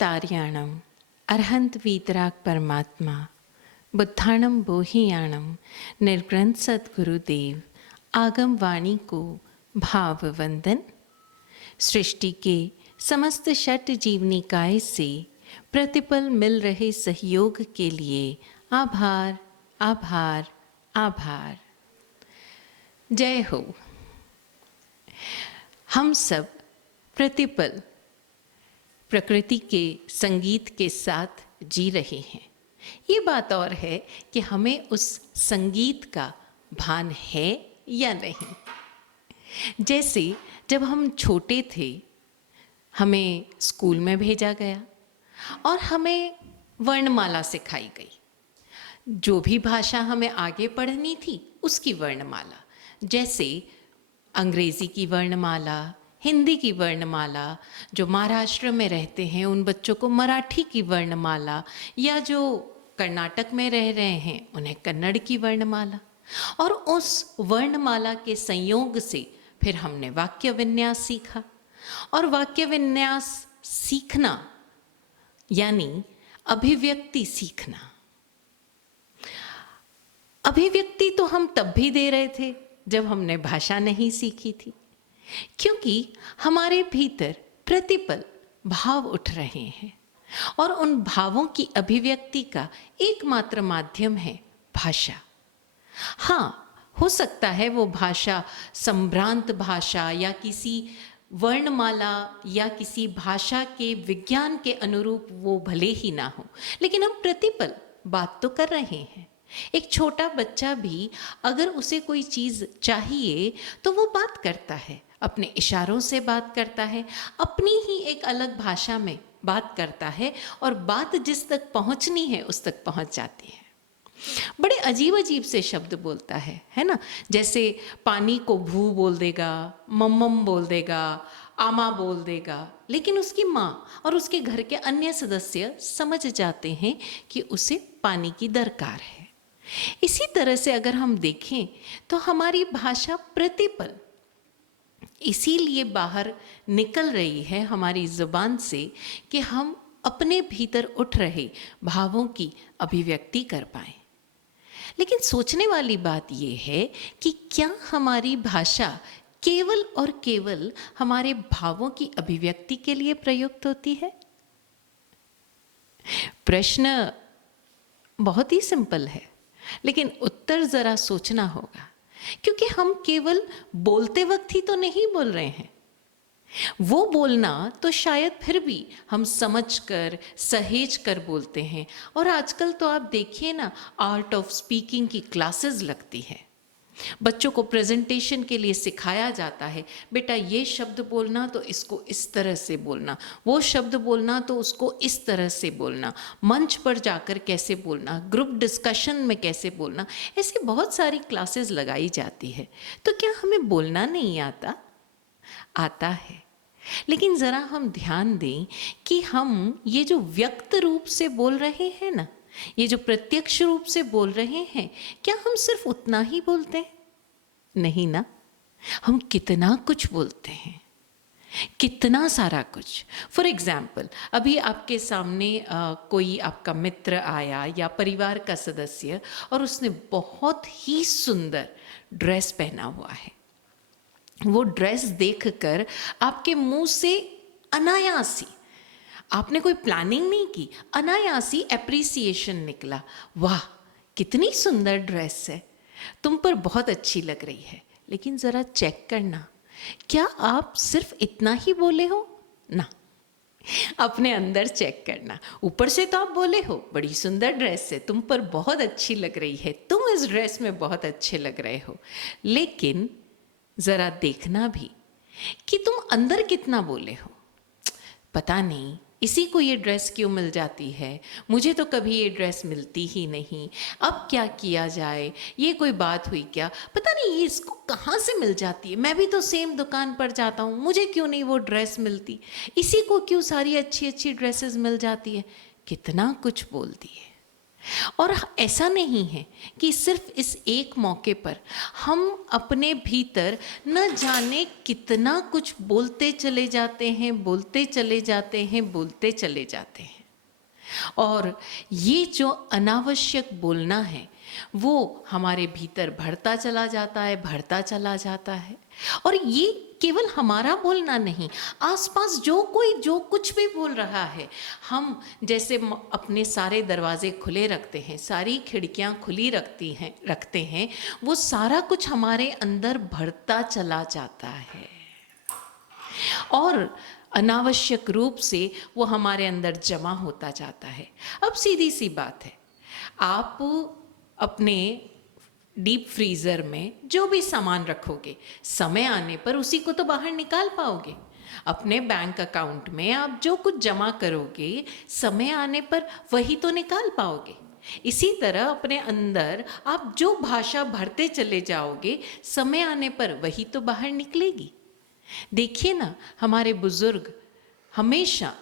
तार्याणम अरहंत वीतराग परमात्मा बुद्धाणम बोहियाणम निर्ग्रंथ सद्गुरुदेव आगम वाणी को भाव वंदन। सृष्टि के समस्त षट जीवनिकाय से प्रतिपल मिल रहे सहयोग के लिए आभार आभार आभार। जय हो। हम सब प्रतिपल प्रकृति के संगीत के साथ जी रहे हैं। ये बात और है कि हमें उस संगीत का भान है या नहीं। जैसे जब हम छोटे थे, हमें स्कूल में भेजा गया और हमें वर्णमाला सिखाई गई। जो भी भाषा हमें आगे पढ़नी थी उसकी वर्णमाला, जैसे अंग्रेज़ी की वर्णमाला, हिंदी की वर्णमाला, जो महाराष्ट्र में रहते हैं उन बच्चों को मराठी की वर्णमाला, या जो कर्नाटक में रह रहे हैं उन्हें कन्नड़ की वर्णमाला। और उस वर्णमाला के संयोग से फिर हमने वाक्य विन्यास सीखा। और वाक्य विन्यास सीखना यानी अभिव्यक्ति सीखना। अभिव्यक्ति तो हम तब भी दे रहे थे जब हमने भाषा नहीं सीखी थी, क्योंकि हमारे भीतर प्रतिपल भाव उठ रहे हैं और उन भावों की अभिव्यक्ति का एकमात्र माध्यम है भाषा। हाँ, हो सकता है वो भाषा संभ्रांत भाषा या किसी वर्णमाला या किसी भाषा के विज्ञान के अनुरूप वो भले ही ना हो, लेकिन हम प्रतिपल बात तो कर रहे हैं। एक छोटा बच्चा भी अगर उसे कोई चीज़ चाहिए तो वो बात करता है, अपने इशारों से बात करता है, अपनी ही एक अलग भाषा में बात करता है और बात जिस तक पहुंचनी है उस तक पहुंच जाती है। बड़े अजीब अजीब से शब्द बोलता है ना। जैसे पानी को भू बोल देगा, मम्मम बोल देगा, आमा बोल देगा, लेकिन उसकी माँ और उसके घर के अन्य सदस्य समझ जाते हैं कि उसे पानी की दरकार है। इसी तरह से अगर हम देखें तो हमारी भाषा प्रतिपल इसीलिए बाहर निकल रही है हमारी ज़ुबान से कि हम अपने भीतर उठ रहे भावों की अभिव्यक्ति कर पाएं। लेकिन सोचने वाली बात यह है कि क्या हमारी भाषा केवल और केवल हमारे भावों की अभिव्यक्ति के लिए प्रयुक्त होती है? प्रश्न बहुत ही सिंपल है, लेकिन उत्तर ज़रा सोचना होगा, क्योंकि हम केवल बोलते वक्त ही तो नहीं बोल रहे हैं। वो बोलना तो शायद फिर भी हम समझकर सहेज कर बोलते हैं। और आजकल तो आप देखिए ना, आर्ट ऑफ स्पीकिंग की क्लासेस लगती है। बच्चों को प्रेजेंटेशन के लिए सिखाया जाता है, बेटा ये शब्द बोलना तो इसको इस तरह से बोलना, वो शब्द बोलना तो उसको इस तरह से बोलना, मंच पर जाकर कैसे बोलना, ग्रुप डिस्कशन में कैसे बोलना। ऐसी बहुत सारी क्लासेस लगाई जाती है। तो क्या हमें बोलना नहीं आता? आता है, लेकिन ज़रा हम ध्यान दें कि हम ये जो व्यक्त रूप से बोल रहे हैं ना, ये जो प्रत्यक्ष रूप से बोल रहे हैं, क्या हम सिर्फ उतना ही बोलते हैं? नहीं ना, हम कितना कुछ बोलते हैं, कितना सारा कुछ। फॉर एग्जाम्पल, अभी आपके सामने कोई आपका मित्र आया या परिवार का सदस्य और उसने बहुत ही सुंदर ड्रेस पहना हुआ है। वो ड्रेस देखकर आपके मुंह से अनायासी, आपने कोई प्लानिंग नहीं की, अनायासी एप्रिसिएशन निकला, वाह कितनी सुंदर ड्रेस है, तुम पर बहुत अच्छी लग रही है। लेकिन ज़रा चेक करना, क्या आप सिर्फ इतना ही बोले हो? ना, अपने अंदर चेक करना। ऊपर से तो आप बोले हो बड़ी सुंदर ड्रेस है, तुम पर बहुत अच्छी लग रही है, तुम इस ड्रेस में बहुत अच्छे लग रहे हो, लेकिन ज़रा देखना भी कि तुम अंदर कितना बोले हो। पता नहीं इसी को ये ड्रेस क्यों मिल जाती है, मुझे तो कभी ये ड्रेस मिलती ही नहीं, अब क्या किया जाए, ये कोई बात हुई क्या, पता नहीं ये इसको कहाँ से मिल जाती है, मैं भी तो सेम दुकान पर जाता हूँ, मुझे क्यों नहीं वो ड्रेस मिलती, इसी को क्यों सारी अच्छी अच्छी ड्रेसेस मिल जाती है। कितना कुछ बोल दिए। और ऐसा नहीं है कि सिर्फ इस एक मौके पर हम अपने भीतर न जाने कितना कुछ बोलते चले जाते हैं, बोलते चले जाते हैं, बोलते चले जाते हैं। और ये जो अनावश्यक बोलना है वो हमारे भीतर बढ़ता चला जाता है, बढ़ता चला जाता है। और ये केवल हमारा बोलना नहीं, आसपास जो कोई जो कुछ भी बोल रहा है, हम जैसे अपने सारे दरवाजे खुले रखते हैं, सारी खिड़कियां खुली रखते हैं, वो सारा कुछ हमारे अंदर बढ़ता चला जाता है और अनावश्यक रूप से वो हमारे अंदर जमा होता जाता है। अब सीधी सी बात है, आप अपने डीप फ्रीज़र में जो भी सामान रखोगे, समय आने पर उसी को तो बाहर निकाल पाओगे। अपने बैंक अकाउंट में आप जो कुछ जमा करोगे, समय आने पर वही तो निकाल पाओगे। इसी तरह अपने अंदर आप जो भाषा भरते चले जाओगे, समय आने पर वही तो बाहर निकलेगी। देखिए ना, हमारे बुजुर्ग हमेशा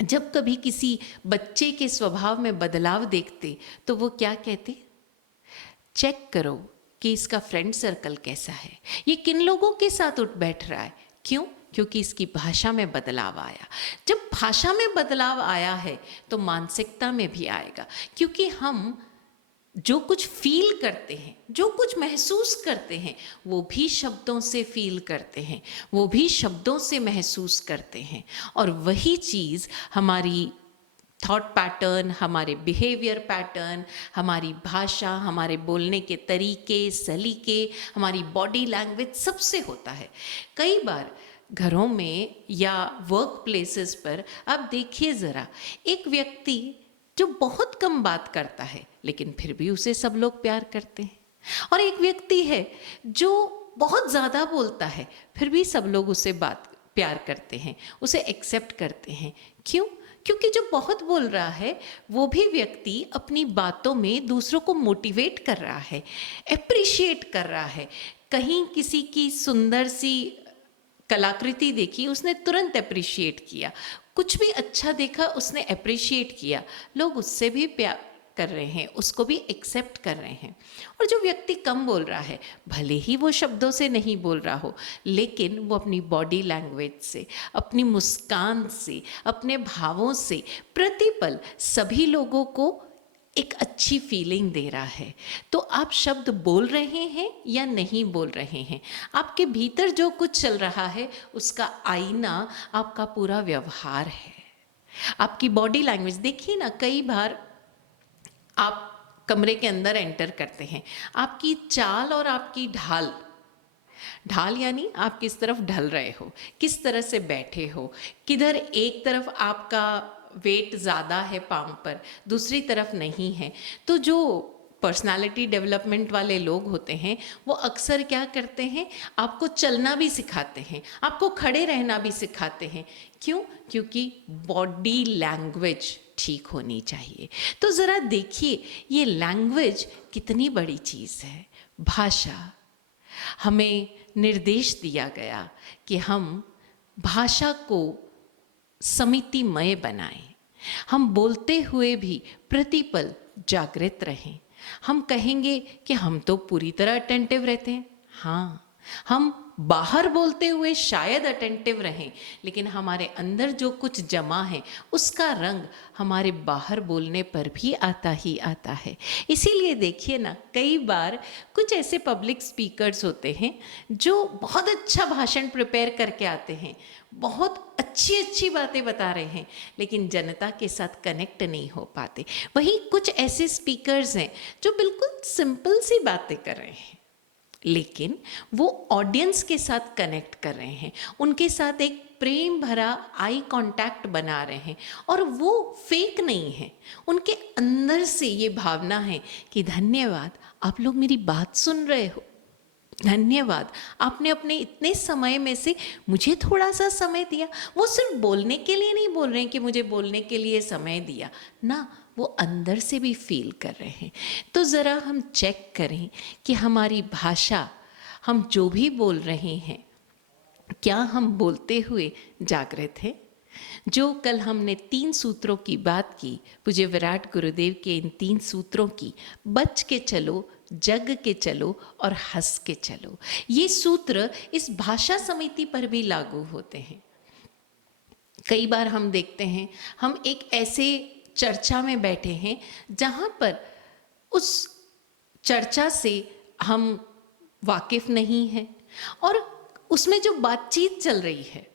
जब कभी किसी बच्चे के स्वभाव में बदलाव देखते तो वो क्या कहते, चेक करो कि इसका फ्रेंड सर्कल कैसा है, ये किन लोगों के साथ उठ बैठ रहा है। क्यों? क्योंकि इसकी भाषा में बदलाव आया। जब भाषा में बदलाव आया है तो मानसिकता में भी आएगा, क्योंकि हम जो कुछ फील करते हैं, जो कुछ महसूस करते हैं, वो भी शब्दों से फील करते हैं, वो भी शब्दों से महसूस करते हैं। और वही चीज़ हमारी थॉट पैटर्न, हमारे बिहेवियर पैटर्न, हमारी भाषा, हमारे बोलने के तरीके, सलीके, हमारी बॉडी लैंग्वेज, सबसे होता है। कई बार घरों में या वर्क प्लेसेस पर आप देखिए ज़रा, एक व्यक्ति जो बहुत कम बात करता है लेकिन फिर भी उसे सब लोग प्यार करते हैं, और एक व्यक्ति है जो बहुत ज़्यादा बोलता है फिर भी सब लोग उसे प्यार करते हैं, उसे एक्सेप्ट करते हैं। क्यों? क्योंकि जो बहुत बोल रहा है वो भी व्यक्ति अपनी बातों में दूसरों को मोटिवेट कर रहा है, एप्रिशिएट कर रहा है। कहीं किसी की सुंदर सी कलाकृति देखी, उसने तुरंत अप्रिशिएट किया, कुछ भी अच्छा देखा उसने अप्रिशिएट किया, लोग उससे भी प्यार कर रहे हैं, उसको भी एक्सेप्ट कर रहे हैं। और जो व्यक्ति कम बोल रहा है, भले ही वो शब्दों से नहीं बोल रहा हो, लेकिन वो अपनी बॉडी लैंग्वेज से, अपनी मुस्कान से, अपने भावों से प्रतिपल सभी लोगों को एक अच्छी फीलिंग दे रहा है। तो आप शब्द बोल रहे हैं या नहीं बोल रहे हैं, आपके भीतर जो कुछ चल रहा है उसका आईना आपका पूरा व्यवहार है, आपकी बॉडी लैंग्वेज। देखिए ना, कई बार आप कमरे के अंदर एंटर करते हैं, आपकी चाल और आपकी ढाल यानी आप किस तरफ ढल रहे हो, किस तरह से बैठे हो, किधर एक तरफ आपका वेट ज़्यादा है पाँव पर, दूसरी तरफ नहीं है। तो जो पर्सनालिटी डेवलपमेंट वाले लोग होते हैं वो अक्सर क्या करते हैं, आपको चलना भी सिखाते हैं, आपको खड़े रहना भी सिखाते हैं। क्यों? क्योंकि बॉडी लैंग्वेज ठीक होनी चाहिए। तो ज़रा देखिए, ये लैंग्वेज कितनी बड़ी चीज़ है। भाषा, हमें निर्देश दिया गया कि हम भाषा को समितिमय बनाएं, हम बोलते हुए भी प्रतिपल जागृत रहें। हम कहेंगे कि हम तो पूरी तरह अटेंटिव रहते हैं, हाँ, हम बाहर बोलते हुए शायद अटेंटिव रहें, लेकिन हमारे अंदर जो कुछ जमा है उसका रंग हमारे बाहर बोलने पर भी आता ही आता है। इसीलिए देखिए ना, कई बार कुछ ऐसे पब्लिक स्पीकर्स होते हैं जो बहुत अच्छा भाषण प्रिपेयर करके आते हैं, बहुत अच्छी अच्छी बातें बता रहे हैं, लेकिन जनता के साथ कनेक्ट नहीं हो पाते। वहीं कुछ ऐसे स्पीकर्स हैं जो बिल्कुल सिंपल सी बातें कर रहे हैं, लेकिन वो ऑडियंस के साथ कनेक्ट कर रहे हैं, उनके साथ एक प्रेम भरा आई कांटेक्ट बना रहे हैं, और वो फेक नहीं है, उनके अंदर से ये भावना है कि धन्यवाद, आप लोग मेरी बात सुन रहे हो, धन्यवाद, आपने अपने इतने समय में से मुझे थोड़ा सा समय दिया। वो सिर्फ बोलने के लिए नहीं बोल रहे हैं कि मुझे बोलने के लिए समय दिया ना, वो अंदर से भी फील कर रहे हैं। तो ज़रा हम चेक करें कि हमारी भाषा, हम जो भी बोल रहे हैं, क्या हम बोलते हुए जागृत हैं? जो कल हमने 3 सूत्रों की बात की, पूज्य विराट गुरुदेव के इन 3 सूत्रों की, बच के चलो, जग के चलो और हंस के चलो, ये सूत्र इस भाषा समिति पर भी लागू होते हैं। कई बार हम देखते हैं, हम एक ऐसे चर्चा में बैठे हैं जहाँ पर उस चर्चा से हम वाकिफ नहीं हैं और उसमें जो बातचीत चल रही है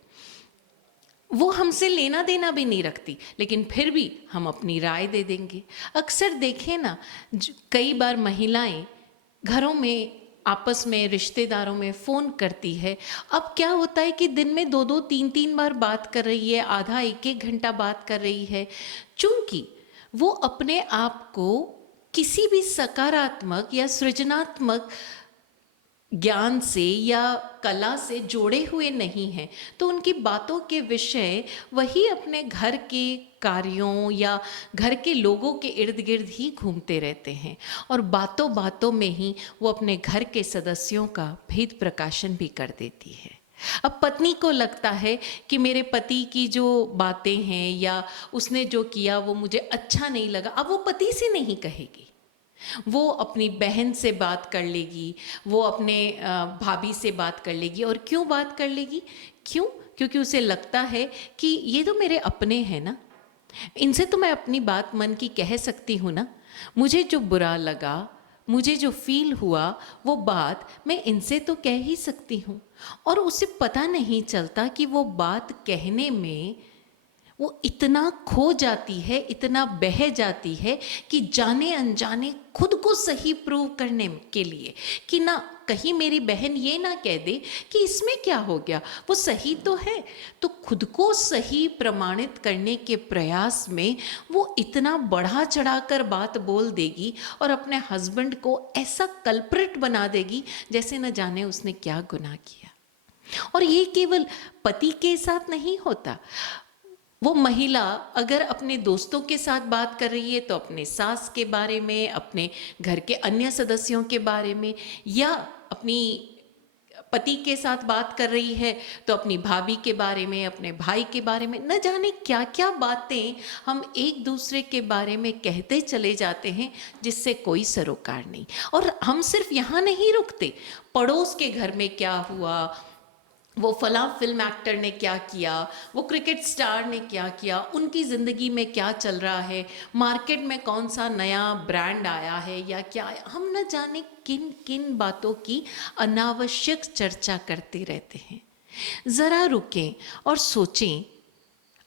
वो हमसे लेना देना भी नहीं रखती, लेकिन फिर भी हम अपनी राय दे देंगे। अक्सर देखें ना, कई बार महिलाएं घरों में आपस में रिश्तेदारों में फ़ोन करती है। अब क्या होता है कि दिन में 2-2 3-3 बार बात कर रही है, आधा 1-1 घंटा बात कर रही है, चूंकि वो अपने आप को किसी भी सकारात्मक या सृजनात्मक ज्ञान से या कला से जोड़े हुए नहीं हैं, तो उनकी बातों के विषय वही अपने घर के कार्यों या घर के लोगों के इर्द गिर्द ही घूमते रहते हैं और बातों बातों में ही वो अपने घर के सदस्यों का भेद प्रकाशन भी कर देती है। अब पत्नी को लगता है कि मेरे पति की जो बातें हैं या उसने जो किया वो मुझे अच्छा नहीं लगा। अब वो पति से नहीं कहेगी, वो अपनी बहन से बात कर लेगी, वो अपने भाभी से बात कर लेगी। और क्यों बात कर लेगी? क्योंकि उसे लगता है कि ये तो मेरे अपने हैं ना, इनसे तो मैं अपनी बात मन की कह सकती हूँ ना, मुझे जो बुरा लगा, मुझे जो फील हुआ, वो बात मैं इनसे तो कह ही सकती हूँ। और उसे पता नहीं चलता कि वो बात कहने में वो इतना खो जाती है, इतना बह जाती है कि जाने अनजाने खुद को सही प्रूव करने के लिए कि ना कहीं मेरी बहन ये ना कह दे कि इसमें क्या हो गया, वो सही तो है, तो खुद को सही प्रमाणित करने के प्रयास में वो इतना बढ़ा चढ़ाकर बात बोल देगी और अपने हस्बैंड को ऐसा कल्प्रिट बना देगी जैसे न जाने उसने क्या गुनाह किया। और ये केवल पति के साथ नहीं होता। वो महिला अगर अपने दोस्तों के साथ बात कर रही है तो अपने सास के बारे में, अपने घर के अन्य सदस्यों के बारे में, या अपनी पति के साथ बात कर रही है तो अपनी भाभी के बारे में, अपने भाई के बारे में, न जाने क्या क्या बातें हम एक दूसरे के बारे में कहते चले जाते हैं जिससे कोई सरोकार नहीं। और हम सिर्फ यहाँ नहीं रुकते, पड़ोस के घर में क्या हुआ, वो फलां फिल्म एक्टर ने क्या किया, वो क्रिकेट स्टार ने क्या किया, उनकी ज़िंदगी में क्या चल रहा है, मार्केट में कौन सा नया ब्रांड आया है या क्या आया, हम न जाने किन किन बातों की अनावश्यक चर्चा करते रहते हैं। ज़रा रुकें और सोचें,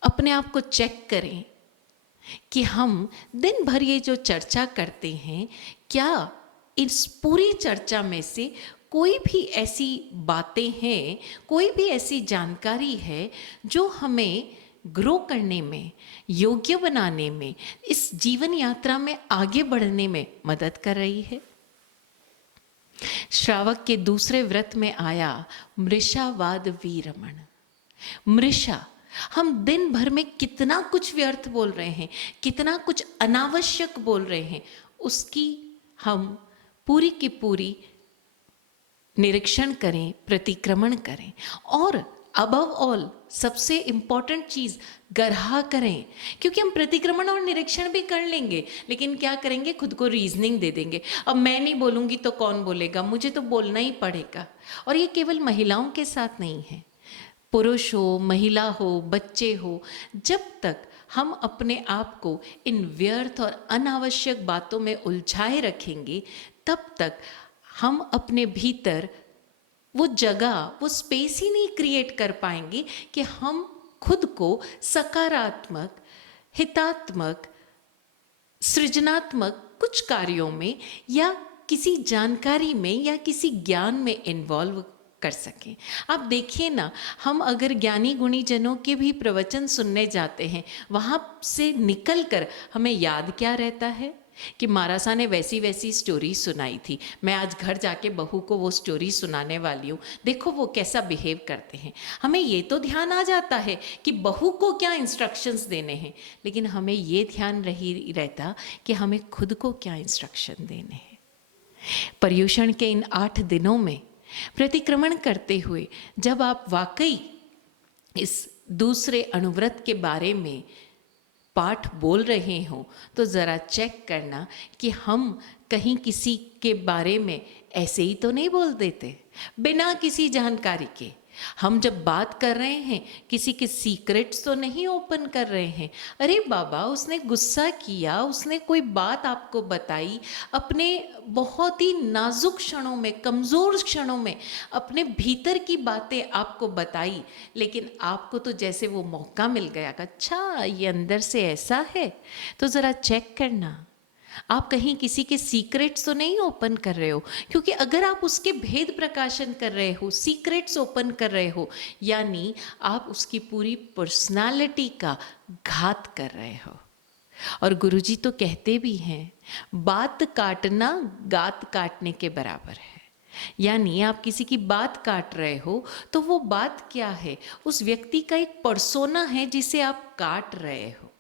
अपने आप को चेक करें कि हम दिन भर ये जो चर्चा करते हैं, क्या इस पूरी चर्चा में से कोई भी ऐसी बातें हैं, कोई भी ऐसी जानकारी है जो हमें ग्रो करने में, योग्य बनाने में, इस जीवन यात्रा में आगे बढ़ने में मदद कर रही है? श्रावक के दूसरे व्रत में आया मृषावाद वीरमण। मृषा, हम दिन भर में कितना कुछ व्यर्थ बोल रहे हैं, कितना कुछ अनावश्यक बोल रहे हैं, उसकी हम पूरी की पूरी निरीक्षण करें, प्रतिक्रमण करें और अबव ऑल सबसे इम्पॉर्टेंट चीज़ गरहा करें। क्योंकि हम प्रतिक्रमण और निरीक्षण भी कर लेंगे, लेकिन क्या करेंगे, खुद को रीजनिंग दे देंगे। अब मैं नहीं बोलूँगी तो कौन बोलेगा, मुझे तो बोलना ही पड़ेगा। और ये केवल महिलाओं के साथ नहीं है, पुरुष हो, महिला हो, बच्चे हो, जब तक हम अपने आप को इन व्यर्थ और अनावश्यक बातों में उलझाए रखेंगे, तब तक हम अपने भीतर वो जगह, वो स्पेस ही नहीं क्रिएट कर पाएंगे कि हम खुद को सकारात्मक, हितात्मक, सृजनात्मक कुछ कार्यों में या किसी जानकारी में या किसी ज्ञान में इन्वॉल्व कर सकें। आप देखिए ना, हम अगर ज्ञानी गुणी जनों के भी प्रवचन सुनने जाते हैं, वहाँ से निकल कर हमें याद क्या रहता है कि मारासा ने वैसी वैसी स्टोरी सुनाई थी, मैं आज घर जाके बहू को वो स्टोरी सुनाने वाली हूँ, देखो वो कैसा बिहेव करते हैं। हमें ये तो ध्यान आ जाता है कि बहू को क्या इंस्ट्रक्शंस देने हैं, लेकिन हमें ये ध्यान नहीं रहता कि हमें खुद को क्या इंस्ट्रक्शन देने हैं। पर्युषण के इन 8 दिनों में प्रतिक्रमण करते हुए जब आप वाकई इस दूसरे अनुव्रत के बारे में पाठ बोल रहे हो तो ज़रा चेक करना कि हम कहीं किसी के बारे में ऐसे ही तो नहीं बोल देते बिना किसी जानकारी के। हम जब बात कर रहे हैं किसी के सीक्रेट्स तो नहीं ओपन कर रहे हैं। अरे बाबा, उसने गुस्सा किया, उसने कोई बात आपको बताई, अपने बहुत ही नाजुक क्षणों में, कमज़ोर क्षणों में अपने भीतर की बातें आपको बताई, लेकिन आपको तो जैसे वो मौका मिल गया कि अच्छा ये अंदर से ऐसा है। तो ज़रा चेक करना आप कहीं किसी के सीक्रेट्स तो नहीं ओपन कर रहे हो, क्योंकि अगर आप उसके भेद प्रकाशन कर रहे हो, सीक्रेट्स ओपन कर रहे हो, यानी आप उसकी पूरी पर्सनालिटी का घात कर रहे हो। और गुरुजी तो कहते भी हैं, बात काटना गात काटने के बराबर है। यानी आप किसी की बात काट रहे हो तो वो बात क्या है, उस व्यक्ति का एक पर्सोना है जिसे आप काट रहे हो।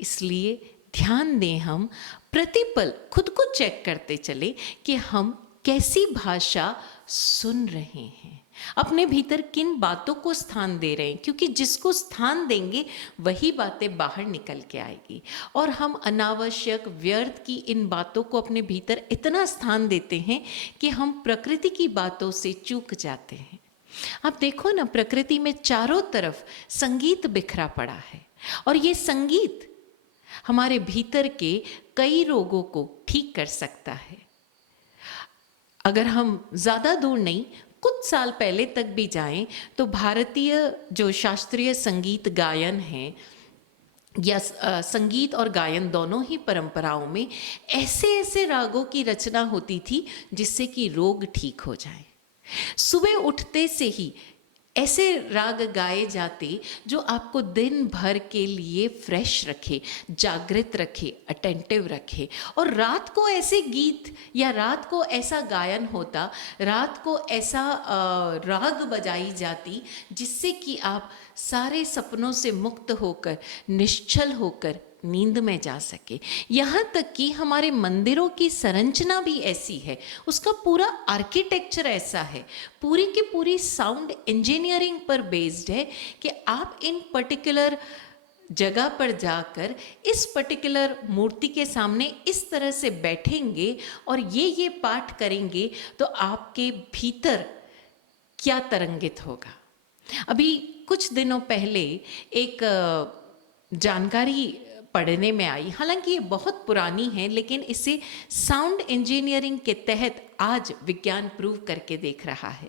इसलिए ध्यान दें, हम प्रतिपल खुद को चेक करते चले कि हम कैसी भाषा सुन रहे हैं, अपने भीतर किन बातों को स्थान दे रहे हैं, क्योंकि जिसको स्थान देंगे वही बातें बाहर निकल के आएगी। और हम अनावश्यक व्यर्थ की इन बातों को अपने भीतर इतना स्थान देते हैं कि हम प्रकृति की बातों से चूक जाते हैं। आप देखो ना, प्रकृति में चारों तरफ संगीत बिखरा पड़ा है, और ये संगीत हमारे भीतर के कई रोगों को ठीक कर सकता है। अगर हम ज़्यादा दूर नहीं, कुछ साल पहले तक भी जाएं तो भारतीय जो शास्त्रीय संगीत गायन है या संगीत और गायन दोनों ही परंपराओं में ऐसे ऐसे रागों की रचना होती थी जिससे कि रोग ठीक हो जाए। सुबह उठते से ही ऐसे राग गाए जाते जो आपको दिन भर के लिए फ्रेश रखे, जागृत रखे, अटेंटिव रखे। और रात को ऐसे गीत या रात को ऐसा गायन होता, रात को ऐसा राग बजाई जाती जिससे कि आप सारे सपनों से मुक्त होकर, निश्चल होकर नींद में जा सके। यहाँ तक कि हमारे मंदिरों की संरचना भी ऐसी है, उसका पूरा आर्किटेक्चर ऐसा है, पूरी की पूरी साउंड इंजीनियरिंग पर बेस्ड है कि आप इन पर्टिकुलर जगह पर जाकर इस पर्टिकुलर मूर्ति के सामने इस तरह से बैठेंगे और ये पाठ करेंगे तो आपके भीतर क्या तरंगित होगा। अभी कुछ दिनों पहले एक जानकारी पढ़ने में आई, हालांकि ये बहुत पुरानी है, लेकिन इसे साउंड इंजीनियरिंग के तहत आज विज्ञान प्रूव करके देख रहा है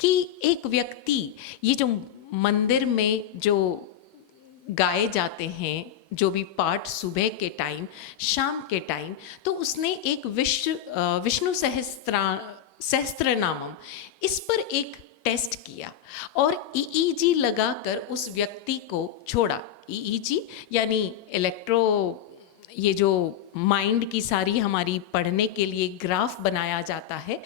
कि एक व्यक्ति, ये जो मंदिर में जो गाए जाते हैं जो भी पाठ सुबह के टाइम, शाम के टाइम, तो उसने एक विष्णु सहस्त्रनामम इस पर एक टेस्ट किया और ईईजी लगाकर उस व्यक्ति को छोड़ा। ईईजी यानी इलेक्ट्रो, ये जो माइंड की सारी हमारी पढ़ने के लिए ग्राफ बनाया जाता है,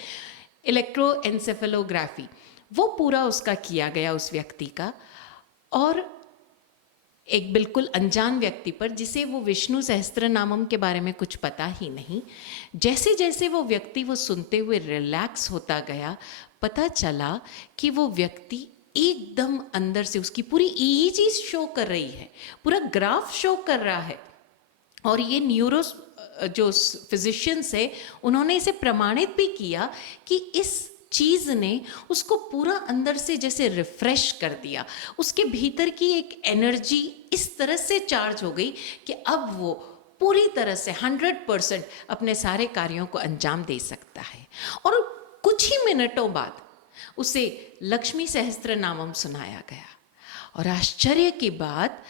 इलेक्ट्रोएन्सेफेलोग्राफी, वो पूरा उसका किया गया उस व्यक्ति का। और एक बिल्कुल अनजान व्यक्ति पर, जिसे वो विष्णु सहस्त्रनामम के बारे में कुछ पता ही नहीं, जैसे जैसे वो व्यक्ति वो सुनते हुए रिलैक्स होता गया, पता चला कि वो व्यक्ति एकदम अंदर से, उसकी पूरी ईईजी शो कर रही है, पूरा ग्राफ शो कर रहा है। और ये न्यूरो जो फिजिशियंस है, उन्होंने इसे प्रमाणित भी किया कि इस चीज़ ने उसको पूरा अंदर से जैसे रिफ्रेश कर दिया, उसके भीतर की एक एनर्जी इस तरह से चार्ज हो गई कि अब वो पूरी तरह से 100% अपने सारे कार्यों को अंजाम दे सकता है। और कुछ ही मिनटों बाद उसे लक्ष्मी सहस्त्रनामम सुनाया गया और आश्चर्य की बात,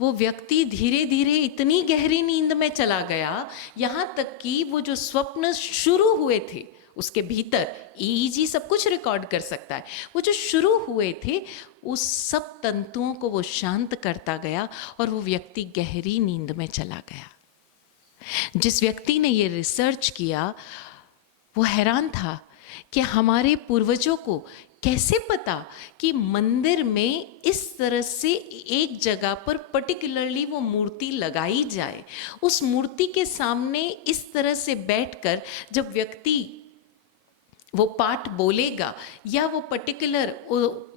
वो व्यक्ति धीरे धीरे इतनी गहरी नींद में चला गया, यहाँ तक कि वो जो स्वप्न शुरू हुए थे उसके भीतर, ईईजी सब कुछ रिकॉर्ड कर सकता है, वो जो शुरू हुए थे उस सब तंतुओं को वो शांत करता गया और वो व्यक्ति गहरी नींद में चला गया। जिस व्यक्ति ने ये रिसर्च किया वो हैरान था कि हमारे पूर्वजों को कैसे पता कि मंदिर में इस तरह से एक जगह पर पर्टिकुलरली वो मूर्ति लगाई जाए, उस मूर्ति के सामने इस तरह से बैठकर जब व्यक्ति वो पाठ बोलेगा या वो पर्टिकुलर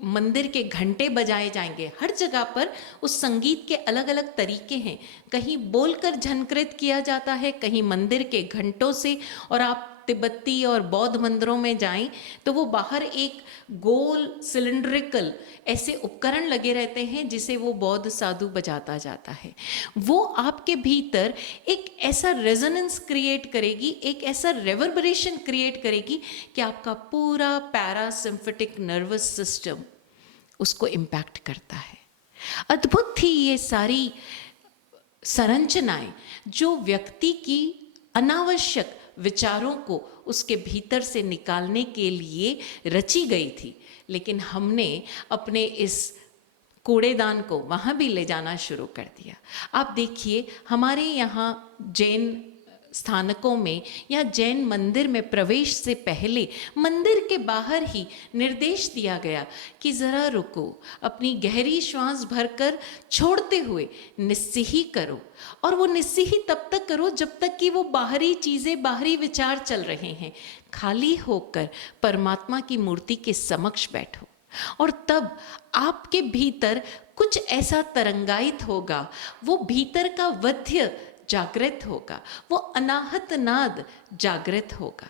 मंदिर के घंटे बजाए जाएंगे, हर जगह पर उस संगीत के अलग अलग तरीके हैं। कहीं बोलकर झनकृत किया जाता है, कहीं मंदिर के घंटों से। और आप तिब्बती और बौद्ध मंदिरों में जाएं तो वो बाहर एक गोल सिलिंड्रिकल ऐसे उपकरण लगे रहते हैं जिसे वो बौद्ध साधु बजाता जाता है। वो आपके भीतर एक ऐसा रेजोनेंस क्रिएट करेगी, एक ऐसा रेवर्बरेशन क्रिएट करेगी कि आपका पूरा पैरासिम्फेटिक नर्वस सिस्टम उसको इम्पैक्ट करता है। अद्भुत थी ये सारी संरचनाएं जो व्यक्ति की अनावश्यक विचारों को उसके भीतर से निकालने के लिए रची गई थी। लेकिन हमने अपने इस कूड़ेदान को वहाँ भी ले जाना शुरू कर दिया। आप देखिए हमारे यहाँ जैन स्थानकों में या जैन मंदिर में प्रवेश से पहले मंदिर के बाहर ही निर्देश दिया गया कि ज़रा रुको, अपनी गहरी श्वास भरकर छोड़ते हुए निस्सिही करो। और वो निस्सिही तब तक करो जब तक कि वो बाहरी चीज़ें, बाहरी विचार चल रहे हैं। खाली होकर परमात्मा की मूर्ति के समक्ष बैठो और तब आपके भीतर कुछ ऐसा तरंगायित होगा, वो भीतर का वध्य जागृत होगा, वो अनाहत नाद जागृत होगा।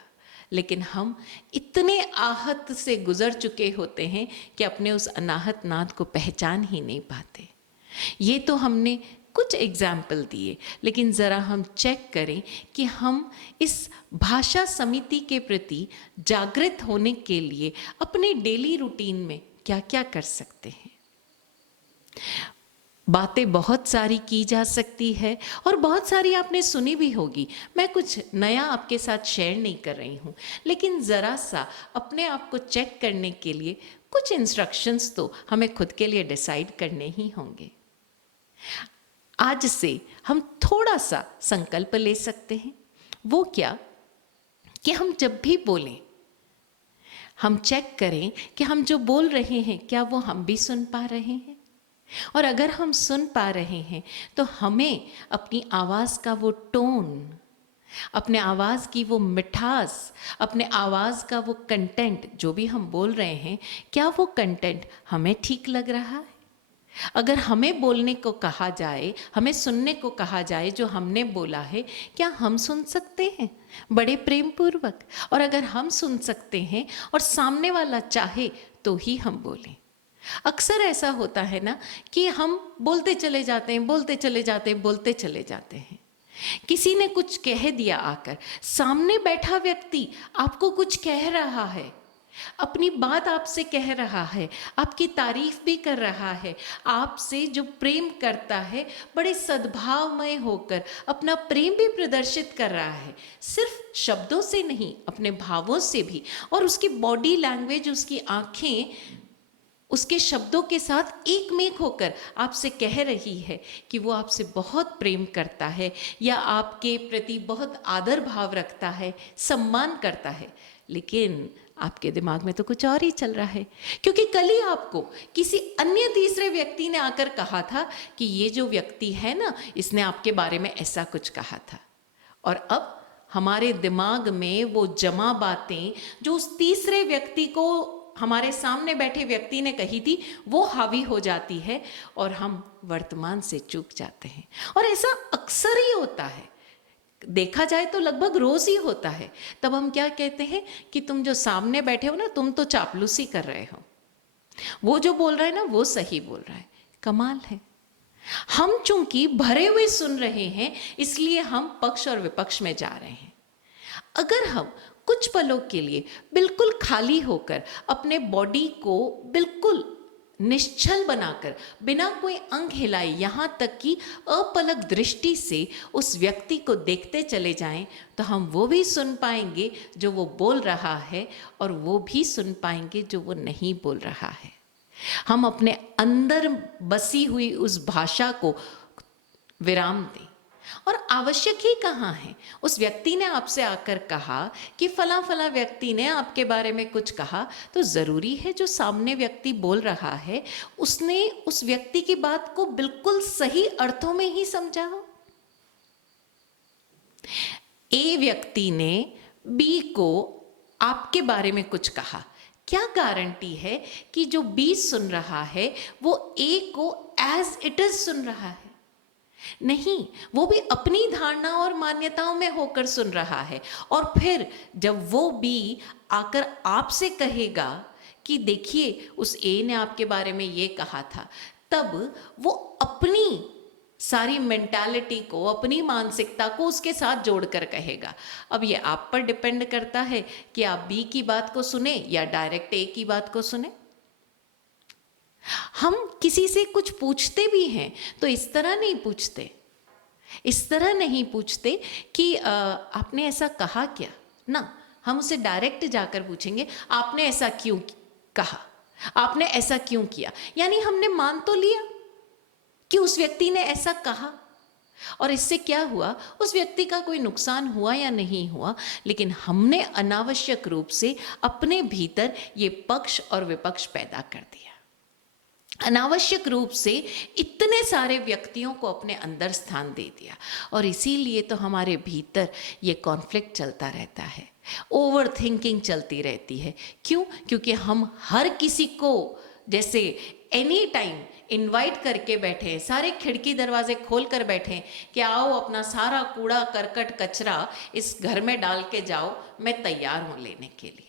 लेकिन हम इतने आहत से गुजर चुके होते हैं कि अपने उस अनाहत नाद को पहचान ही नहीं पाते। ये तो हमने कुछ एग्जाम्पल दिए, लेकिन ज़रा हम चेक करें कि हम इस भाषा समिति के प्रति जागृत होने के लिए अपने डेली रूटीन में क्या क्या कर सकते हैं। बातें बहुत सारी की जा सकती है और बहुत सारी आपने सुनी भी होगी। मैं कुछ नया आपके साथ शेयर नहीं कर रही हूँ, लेकिन ज़रा सा अपने आप को चेक करने के लिए कुछ इंस्ट्रक्शंस तो हमें खुद के लिए डिसाइड करने ही होंगे। आज से हम थोड़ा सा संकल्प ले सकते हैं। वो क्या कि हम जब भी बोलें हम चेक करें कि हम जो बोल रहे हैं क्या वो हम भी सुन पा रहे हैं। और अगर हम सुन पा रहे हैं तो हमें अपनी आवाज़ का वो टोन, अपने आवाज़ की वो मिठास, अपने आवाज़ का वो कंटेंट, जो भी हम बोल रहे हैं, क्या वो कंटेंट हमें ठीक लग रहा है। अगर हमें बोलने को कहा जाए, हमें सुनने को कहा जाए जो हमने बोला है, क्या हम सुन सकते हैं बड़े प्रेम पूर्वक? और अगर हम सुन सकते हैं और सामने वाला चाहे तो ही हम बोलें। अक्सर ऐसा होता है ना कि हम बोलते चले जाते हैं, बोलते चले जाते हैं, बोलते चले जाते हैं। किसी ने कुछ कह दिया आकर, सामने बैठा व्यक्ति आपको कुछ कह रहा है, अपनी बात आपसे कह रहा है, आपकी तारीफ भी कर रहा है, आपसे जो प्रेम करता है बड़े सद्भावमय होकर अपना प्रेम भी प्रदर्शित कर रहा है, सिर्फ शब्दों से नहीं, अपने भावों से भी। और उसकी बॉडी लैंग्वेज, उसकी आंखें उसके शब्दों के साथ एक मेक होकर आपसे कह रही है कि वो आपसे बहुत प्रेम करता है या आपके प्रति बहुत आदर भाव रखता है, सम्मान करता है। लेकिन आपके दिमाग में तो कुछ और ही चल रहा है, क्योंकि कल ही आपको किसी अन्य तीसरे व्यक्ति ने आकर कहा था कि ये जो व्यक्ति है ना, इसने आपके बारे में ऐसा कुछ कहा था। और अब हमारे दिमाग में वो जमा बातें जो उस तीसरे व्यक्ति को, हमारे सामने बैठे व्यक्ति ने कही थी, वो हावी हो जाती है और हम वर्तमान से चूक जाते हैं। और ऐसा अक्सर ही होता है, देखा जाए तो लगभग रोज ही होता है। तब हम क्या कहते हैं कि तुम जो सामने बैठे हो ना, तुम तो चापलूसी कर रहे हो, वो जो बोल रहा है ना वो सही बोल रहा है। कमाल है, हम चूंकि भरे हुए सुन रहे हैं इसलिए हम पक्ष और विपक्ष में जा रहे हैं। अगर हम कुछ पलों के लिए बिल्कुल खाली होकर, अपने बॉडी को बिल्कुल निश्चल बनाकर, बिना कोई अंग हिलाए, यहाँ तक कि अपलक दृष्टि से उस व्यक्ति को देखते चले जाएं, तो हम वो भी सुन पाएंगे जो वो बोल रहा है और वो भी सुन पाएंगे जो वो नहीं बोल रहा है। हम अपने अंदर बसी हुई उस भाषा को विराम दें। और आवश्यक ही कहाँ है? उस व्यक्ति ने आपसे आकर कहा कि फला फला व्यक्ति ने आपके बारे में कुछ कहा, तो ज़रूरी है जो सामने व्यक्ति बोल रहा है उसने उस व्यक्ति की बात को बिल्कुल सही अर्थों में ही समझा हो। ए व्यक्ति ने बी को आपके बारे में कुछ कहा, क्या गारंटी है कि जो बी सुन रहा है वो ए को एज इट इज सुन रहा है? नहीं, वो भी अपनी धारणा और मान्यताओं में होकर सुन रहा है। और फिर जब वो बी आकर आपसे कहेगा कि देखिए उस ए ने आपके बारे में ये कहा था, तब वो अपनी सारी मेंटालिटी को, अपनी मानसिकता को उसके साथ जोड़कर कहेगा। अब ये आप पर डिपेंड करता है कि आप बी की बात को सुने या डायरेक्ट ए की बात को सुने। हम किसी से कुछ पूछते भी हैं तो इस तरह नहीं पूछते, इस तरह नहीं पूछते कि आपने ऐसा कहा क्या ना। हम उसे डायरेक्ट जाकर पूछेंगे, आपने ऐसा क्यों कहा, आपने ऐसा क्यों किया। यानी हमने मान तो लिया कि उस व्यक्ति ने ऐसा कहा, और इससे क्या हुआ, उस व्यक्ति का कोई नुकसान हुआ या नहीं हुआ, लेकिन हमने अनावश्यक रूप से अपने भीतर ये पक्ष और विपक्ष पैदा कर दिया। अनावश्यक रूप से इतने सारे व्यक्तियों को अपने अंदर स्थान दे दिया, और इसीलिए तो हमारे भीतर ये कॉन्फ्लिक्ट चलता रहता है, ओवर थिंकिंग चलती रहती है। क्यों? क्योंकि हम हर किसी को जैसे एनी टाइम इनवाइट करके बैठे हैं, सारे खिड़की दरवाजे खोल कर बैठे हैं कि आओ अपना सारा कूड़ा करकट कचरा इस घर में डाल के जाओ, मैं तैयार हूँ लेने के लिए।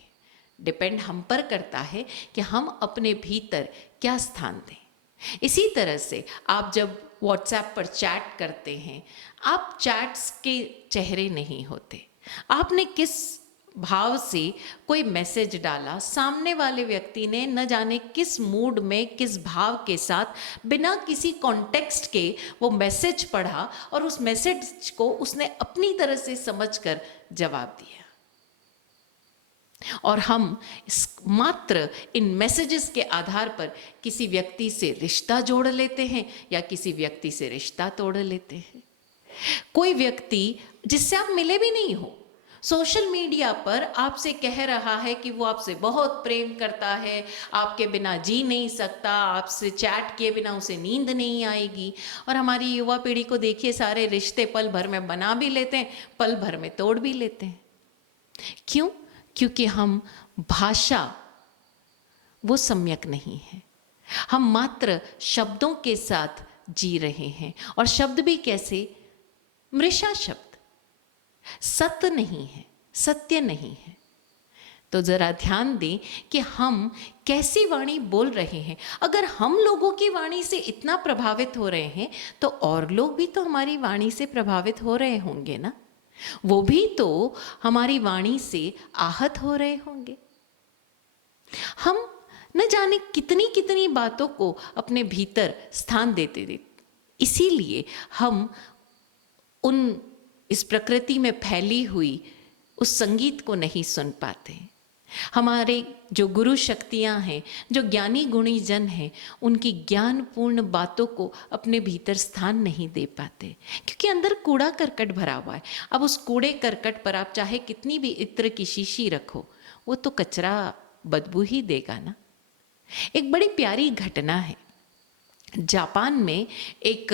डिपेंड हम पर करता है कि हम अपने भीतर क्या स्थान दें। इसी तरह से आप जब व्हाट्सएप पर चैट करते हैं, आप चैट्स के चेहरे नहीं होते। आपने किस भाव से कोई मैसेज डाला, सामने वाले व्यक्ति ने न जाने किस मूड में, किस भाव के साथ, बिना किसी कॉन्टेक्स्ट के वो मैसेज पढ़ा और उस मैसेज को उसने अपनी तरह से समझकर जवाब दिया। और हम मात्र इन मैसेजेस के आधार पर किसी व्यक्ति से रिश्ता जोड़ लेते हैं या किसी व्यक्ति से रिश्ता तोड़ लेते हैं। कोई व्यक्ति जिससे आप मिले भी नहीं हो, सोशल मीडिया पर आपसे कह रहा है कि वो आपसे बहुत प्रेम करता है, आपके बिना जी नहीं सकता, आपसे चैट किए बिना उसे नींद नहीं आएगी। और हमारी युवा पीढ़ी को देखिए, सारे रिश्ते पल भर में बना भी लेते हैं, पल भर में तोड़ भी लेते हैं। क्यों? क्योंकि हम भाषा वो सम्यक नहीं है, हम मात्र शब्दों के साथ जी रहे हैं। और शब्द भी कैसे? मृषा शब्द, सत्य नहीं है, सत्य नहीं है। तो जरा ध्यान दें कि हम कैसी वाणी बोल रहे हैं। अगर हम लोगों की वाणी से इतना प्रभावित हो रहे हैं तो और लोग भी तो हमारी वाणी से प्रभावित हो रहे होंगे ना, वो भी तो हमारी वाणी से आहत हो रहे होंगे। हम न जाने कितनी कितनी बातों को अपने भीतर स्थान देते, इसीलिए हम इस प्रकृति में फैली हुई उस संगीत को नहीं सुन पाते। हमारे जो गुरु शक्तियाँ हैं, जो ज्ञानी गुणी जन हैं, उनकी ज्ञानपूर्ण बातों को अपने भीतर स्थान नहीं दे पाते, क्योंकि अंदर कूड़ा करकट भरा हुआ है। अब उस कूड़े करकट पर आप चाहे कितनी भी इत्र की शीशी रखो, वो तो कचरा बदबू ही देगा ना। एक बड़ी प्यारी घटना है, जापान में एक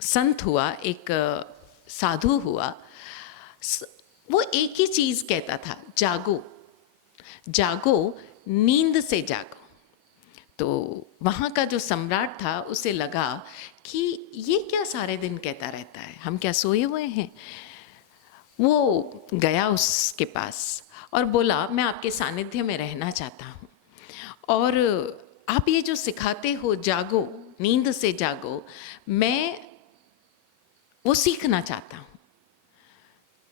संत हुआ, एक साधु हुआ। वो एक ही चीज कहता था, जागो जागो, नींद से जागो। तो वहाँ का जो सम्राट था उसे लगा कि ये क्या सारे दिन कहता रहता है, हम क्या सोए हुए हैं। वो गया उसके पास और बोला, मैं आपके सानिध्य में रहना चाहता हूँ, और आप ये जो सिखाते हो जागो, नींद से जागो, मैं वो सीखना चाहता हूँ।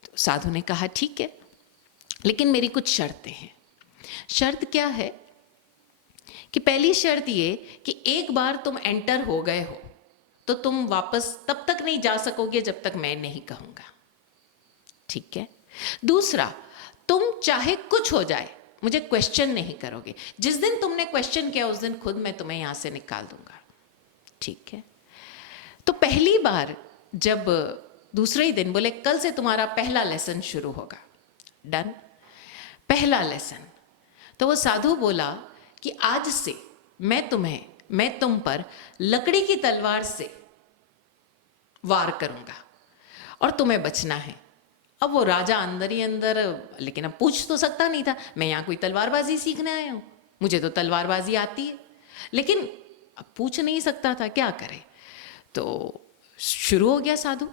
तो साधु ने कहा ठीक है, लेकिन मेरी कुछ शर्तें हैं। शर्त क्या है कि पहली शर्त ये कि एक बार तुम एंटर हो गए हो तो तुम वापस तब तक नहीं जा सकोगे जब तक मैं नहीं कहूँगा, ठीक है। दूसरा, तुम चाहे कुछ हो जाए मुझे क्वेश्चन नहीं करोगे। जिस दिन तुमने क्वेश्चन किया उस दिन खुद मैं तुम्हें यहाँ से निकाल दूंगा, ठीक है। तो पहली बार जब दूसरे ही दिन बोले, कल से तुम्हारा पहला लेसन शुरू होगा, डन, पहला लेसन। तो वो साधु बोला कि आज से मैं तुम पर लकड़ी की तलवार से वार करूंगा और तुम्हें बचना है। अब वो राजा अंदर ही अंदर, लेकिन अब पूछ तो सकता नहीं था, मैं यहाँ कोई तलवारबाजी सीखने आया हूँ, मुझे तो तलवारबाजी आती है, लेकिन अब पूछ नहीं सकता था, क्या करे। तो शुरू हो गया साधु,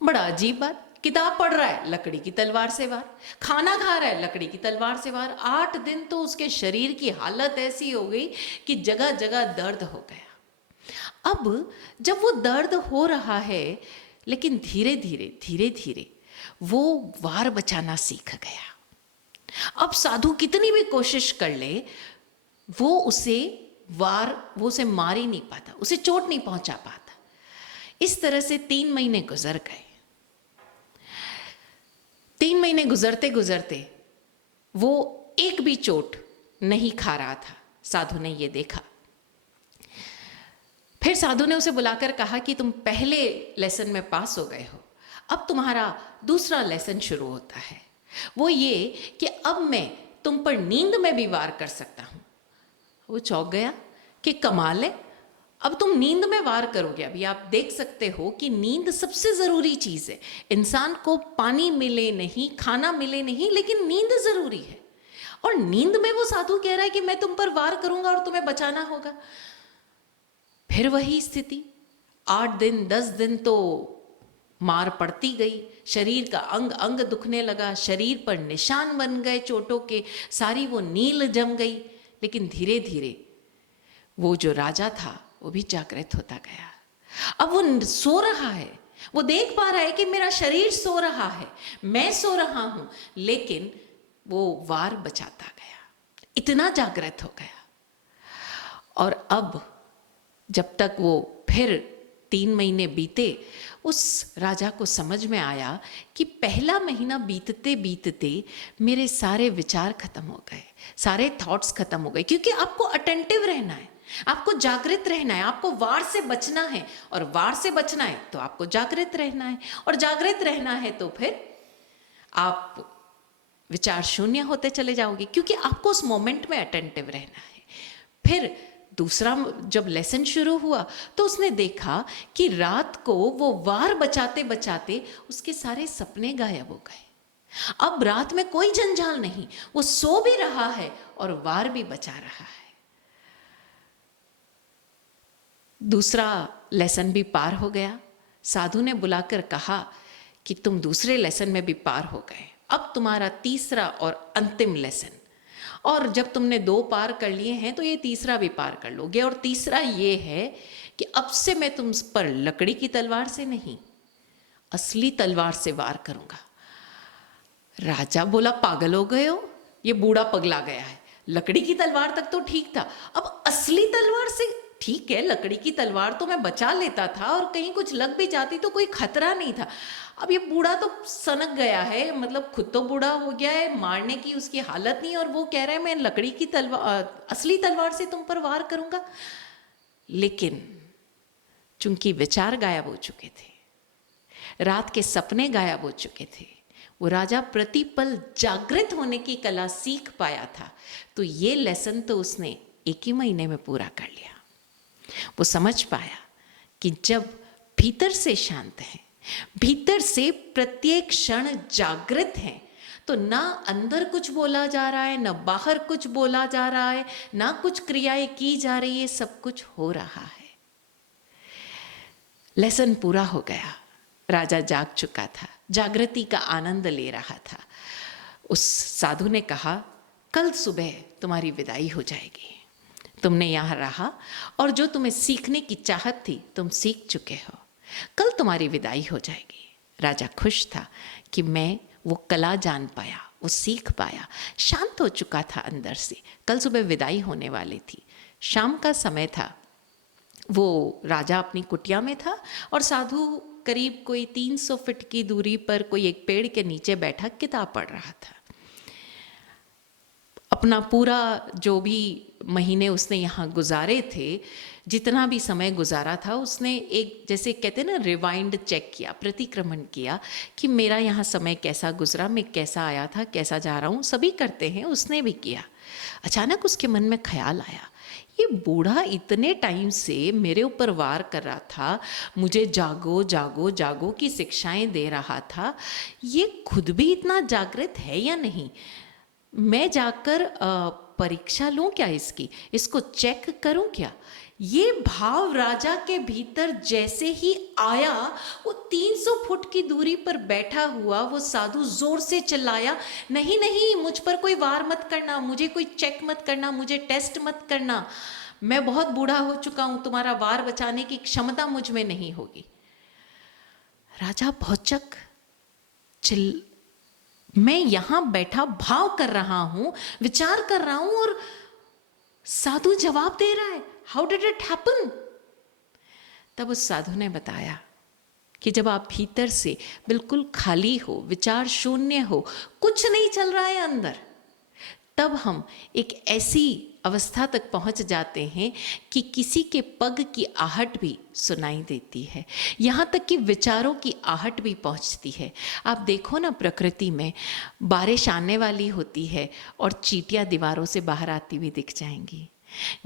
बड़ा अजीब बात, किताब पढ़ रहा है, लकड़ी की तलवार से वार, खाना खा रहा है, लकड़ी की तलवार से वार। 8 दिन तो उसके शरीर की हालत ऐसी हो गई कि जगह जगह दर्द हो गया। अब जब वो दर्द हो रहा है, लेकिन धीरे धीरे वो वार बचाना सीख गया। अब साधु कितनी भी कोशिश कर ले, वो उसे मार ही नहीं पाता, उसे चोट नहीं पहुंचा पाता। इस तरह से 3 महीने गुजर गए। 3 महीने गुजरते गुजरते वो एक भी चोट नहीं खा रहा था। साधु ने ये देखा। फिर साधु ने उसे बुलाकर कहा कि तुम पहले लेसन में पास हो गए हो, अब तुम्हारा दूसरा लेसन शुरू होता है। वो ये कि अब मैं तुम पर नींद में भी वार कर सकता हूं। वो चौंक गया कि कमाल है, अब तुम नींद में वार करोगे। अभी आप देख सकते हो कि नींद सबसे ज़रूरी चीज़ है। इंसान को पानी मिले नहीं, खाना मिले नहीं, लेकिन नींद ज़रूरी है। और नींद में वो साधु कह रहा है कि मैं तुम पर वार करूंगा और तुम्हें बचाना होगा। फिर वही स्थिति, 8 दिन 10 दिन तो मार पड़ती गई, शरीर का अंग अंग दुखने लगा, शरीर पर निशान बन गए चोटों के, सारी वो नील जम गई। लेकिन धीरे धीरे वो जो राजा था वो भी जागृत होता गया। अब वो सो रहा है, वो देख पा रहा है कि मेरा शरीर सो रहा है, मैं सो रहा हूं, लेकिन वो वार बचाता गया, इतना जागृत हो गया। और अब जब तक वो फिर 3 महीने बीते, उस राजा को समझ में आया कि पहला महीना बीतते बीतते मेरे सारे विचार खत्म हो गए, सारे थॉट्स खत्म हो गए। क्योंकि आपको अटेंटिव रहना है, आपको जागृत रहना है, आपको वार से बचना है, और वार से बचना है तो आपको जागृत रहना है, और जागृत रहना है तो फिर आप विचार शून्य होते चले जाओगे, क्योंकि आपको उस मोमेंट में अटेंटिव रहना है। फिर दूसरा जब लेसन शुरू हुआ तो उसने देखा कि रात को वो वार बचाते बचाते उसके सारे सपने गायब हो गए। अब रात में कोई जंजाल नहीं, वो सो भी रहा है और वार भी बचा रहा है। दूसरा लेसन भी पार हो गया। साधु ने बुलाकर कहा कि तुम दूसरे लेसन में भी पार हो गए, अब तुम्हारा तीसरा और अंतिम लेसन, और जब तुमने 2 पार कर लिए हैं तो ये तीसरा भी पार कर लोगे। और तीसरा ये है कि अब से मैं तुम पर लकड़ी की तलवार से नहीं, असली तलवार से वार करूंगा। राजा बोला, पागल हो गए हो, ये बूढ़ा पगला गया है, लकड़ी की तलवार तक तो ठीक था, अब असली तलवार से। ठीक है, लकड़ी की तलवार तो मैं बचा लेता था और कहीं कुछ लग भी जाती तो कोई खतरा नहीं था, अब ये बूढ़ा तो सनक गया है, मतलब खुद तो बूढ़ा हो गया है, मारने की उसकी हालत नहीं, और वो कह रहा है मैं लकड़ी की तलवार, असली तलवार से तुम पर वार करूंगा। लेकिन चूंकि विचार गायब हो चुके थे, रात के सपने गायब हो चुके थे, वो राजा प्रतिपल जागृत होने की कला सीख पाया था। तो ये लेसन तो उसने 1 ही महीने में पूरा कर लिया। वो समझ पाया कि जब भीतर से शांत है, भीतर से प्रत्येक क्षण जागृत है, तो ना अंदर कुछ बोला जा रहा है, ना बाहर कुछ बोला जा रहा है, ना कुछ क्रियाएं की जा रही है, सब कुछ हो रहा है। लेसन पूरा हो गया, राजा जाग चुका था, जागृति का आनंद ले रहा था। उस साधु ने कहा, कल सुबह तुम्हारी विदाई हो जाएगी, तुमने यहाँ रहा और जो तुम्हें सीखने की चाहत थी तुम सीख चुके हो, कल तुम्हारी विदाई हो जाएगी। राजा खुश था कि मैं वो कला जान पाया, वो सीख पाया, शांत हो चुका था अंदर से। कल सुबह विदाई होने वाली थी, शाम का समय था, वो राजा अपनी कुटिया में था और साधु करीब कोई 300 फीट की दूरी पर कोई एक पेड़ के नीचे बैठा किताब पढ़ रहा था। अपना पूरा जो भी महीने उसने यहाँ गुजारे थे, जितना भी समय गुजारा था, उसने एक, जैसे कहते हैं ना, रिवाइंड चेक किया, प्रतिक्रमण किया कि मेरा यहाँ समय कैसा गुजरा, मैं कैसा आया था, कैसा जा रहा हूँ, सभी करते हैं, उसने भी किया। अचानक उसके मन में ख्याल आया, ये बूढ़ा इतने टाइम से मेरे ऊपर वार कर रहा था, मुझे जागो जागो जागो की शिक्षाएं दे रहा था, ये खुद भी इतना जागृत है या नहीं? मैं जाकर परीक्षा लूं क्या इसकी, इसको चेक करूं क्या? ये भाव राजा के भीतर जैसे ही आया, वो 300 फुट की दूरी पर बैठा हुआ वो साधु जोर से चिल्लाया, नहीं नहीं, मुझ पर कोई वार मत करना, मुझे कोई चेक मत करना, मुझे टेस्ट मत करना, मैं बहुत बूढ़ा हो चुका हूं, तुम्हारा वार बचाने की क्षमता मुझ में नहीं होगी। राजा भौचक, मैं यहां बैठा भाव कर रहा हूं, विचार कर रहा हूं, और साधु जवाब दे रहा है, हाउ डिड इट हैपन? तब उस साधु ने बताया कि जब आप भीतर से बिल्कुल खाली हो, विचार शून्य हो, कुछ नहीं चल रहा है अंदर, तब हम एक ऐसी अवस्था तक पहुंच जाते हैं कि किसी के पग की आहट भी सुनाई देती है, यहाँ तक कि विचारों की आहट भी पहुंचती है। आप देखो ना, प्रकृति में बारिश आने वाली होती है और चींटियां दीवारों से बाहर आती हुई दिख जाएंगी।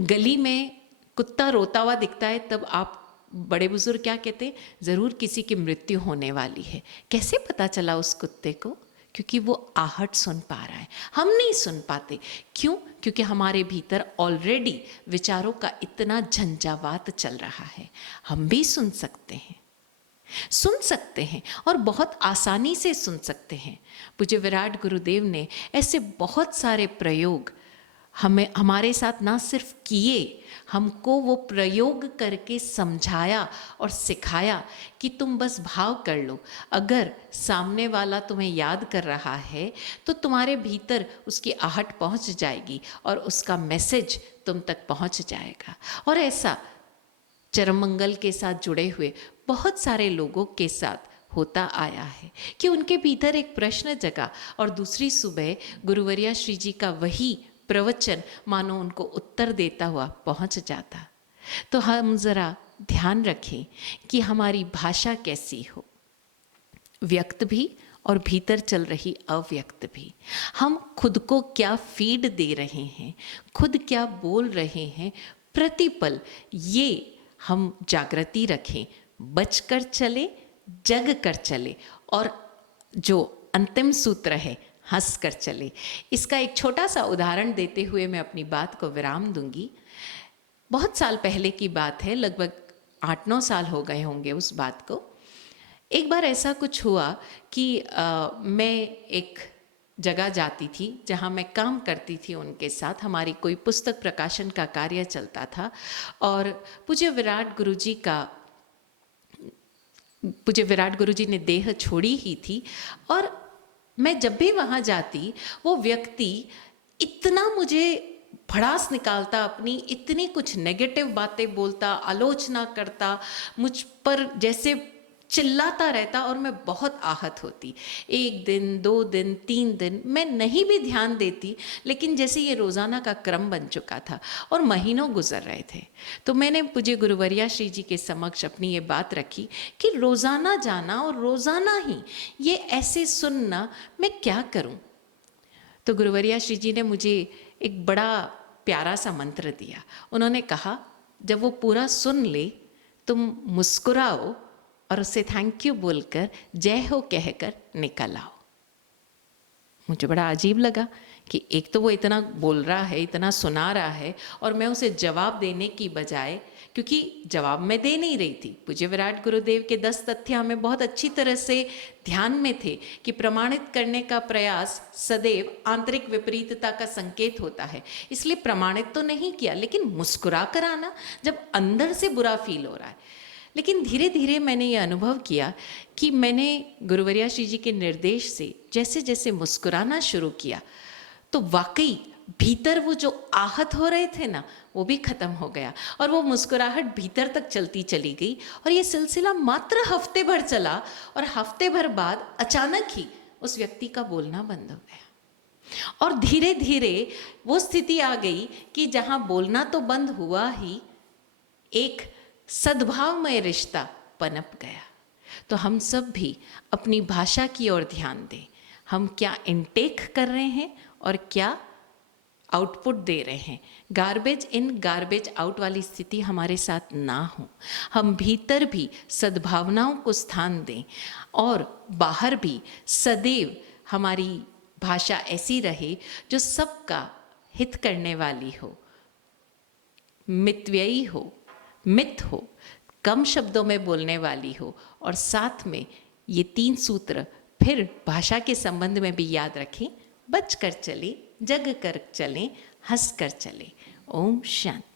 गली में कुत्ता रोता हुआ दिखता है, तब आप बड़े बुजुर्ग क्या कहते हैं, ज़रूर किसी की मृत्यु होने वाली है। कैसे पता चला उस कुत्ते को? क्योंकि वो आहट सुन पा रहा है, हम नहीं सुन पाते। क्यों? क्योंकि हमारे भीतर ऑलरेडी विचारों का इतना झंझावात चल रहा है। हम भी सुन सकते हैं और बहुत आसानी से सुन सकते हैं। पूज्य विराट गुरुदेव ने ऐसे बहुत सारे प्रयोग हमारे साथ ना सिर्फ किए, हमको वो प्रयोग करके समझाया और सिखाया कि तुम बस भाव कर लो। अगर सामने वाला तुम्हें याद कर रहा है तो तुम्हारे भीतर उसकी आहट पहुंच जाएगी और उसका मैसेज तुम तक पहुंच जाएगा। और ऐसा चरम मंगल के साथ जुड़े हुए बहुत सारे लोगों के साथ होता आया है कि उनके भीतर एक प्रश्न जगा और दूसरी सुबह गुरुवर्या श्री जी का वही प्रवचन मानो उनको उत्तर देता हुआ पहुंच जाता। तो हम जरा ध्यान रखें कि हमारी भाषा कैसी हो, व्यक्त भी और भीतर चल रही अव्यक्त भी। हम खुद को क्या फीड दे रहे हैं, खुद क्या बोल रहे हैं, प्रतिपल ये हम जागृति रखें, बचकर चले, जग कर चले, और जो अंतिम सूत्र है, हंस कर चले। इसका एक छोटा सा उदाहरण देते हुए मैं अपनी बात को विराम दूंगी। बहुत साल पहले की बात है, लगभग 8-9 साल हो गए होंगे उस बात को। एक बार ऐसा कुछ हुआ कि मैं एक जगह जाती थी जहाँ मैं काम करती थी उनके साथ। हमारी कोई पुस्तक प्रकाशन का कार्य चलता था और पूज्य विराट गुरुजी ने देह छोड़ी ही थी। और मैं जब भी वहाँ जाती, वो व्यक्ति इतना मुझे भड़ास निकालता, अपनी इतनी कुछ नेगेटिव बातें बोलता, आलोचना करता, मुझ पर जैसे चिल्लाता रहता, और मैं बहुत आहत होती। 1 दिन, 2 दिन, 3 दिन मैं नहीं भी ध्यान देती, लेकिन जैसे ये रोज़ाना का क्रम बन चुका था और महीनों गुजर रहे थे, तो मैंने पूज्य गुरुवर्या श्री जी के समक्ष अपनी ये बात रखी कि रोज़ाना जाना और रोज़ाना ही ये ऐसे सुनना, मैं क्या करूं? तो गुरुवर्या श्री जी ने मुझे एक बड़ा प्यारा सा मंत्र दिया। उन्होंने कहा, जब वो पूरा सुन ले, तुम मुस्कुराओ और उसे थैंक यू बोलकर जय हो कहकर निकल आओ। मुझे बड़ा अजीब लगा कि एक तो वो इतना बोल रहा है, इतना सुना रहा है, और मैं उसे जवाब देने की बजाय, क्योंकि जवाब मैं दे नहीं रही थी, पूज्य विराट गुरुदेव के 10 तथ्य हमें बहुत अच्छी तरह से ध्यान में थे कि प्रमाणित करने का प्रयास सदैव आंतरिक विपरीतता का संकेत होता है, इसलिए प्रमाणित तो नहीं किया, लेकिन मुस्कुरा कर आना जब अंदर से बुरा फील हो रहा है। लेकिन धीरे धीरे मैंने ये अनुभव किया कि मैंने गुरुवर्या श्री जी के निर्देश से जैसे जैसे मुस्कुराना शुरू किया, तो वाकई भीतर वो जो आहत हो रहे थे ना, वो भी खत्म हो गया और वो मुस्कुराहट भीतर तक चलती चली गई। और ये सिलसिला मात्र हफ्ते भर चला और हफ्ते भर बाद अचानक ही उस व्यक्ति का बोलना बंद हो गया। और धीरे धीरे वो स्थिति आ गई कि जहाँ बोलना तो बंद हुआ ही, एक सद्भावमय रिश्ता पनप गया। तो हम सब भी अपनी भाषा की ओर ध्यान दें। हम क्या इनटेक कर रहे हैं और क्या आउटपुट दे रहे हैं, गार्बेज इन गार्बेज आउट वाली स्थिति हमारे साथ ना हो। हम भीतर भी सद्भावनाओं को स्थान दें और बाहर भी सदैव हमारी भाषा ऐसी रहे जो सबका हित करने वाली हो, मितव्ययी हो, मित हो, कम शब्दों में बोलने वाली हो, और साथ में ये 3 सूत्र फिर भाषा के संबंध में भी याद रखें, बच कर चले, जग कर चलें, हंस कर चले। ओम शांति।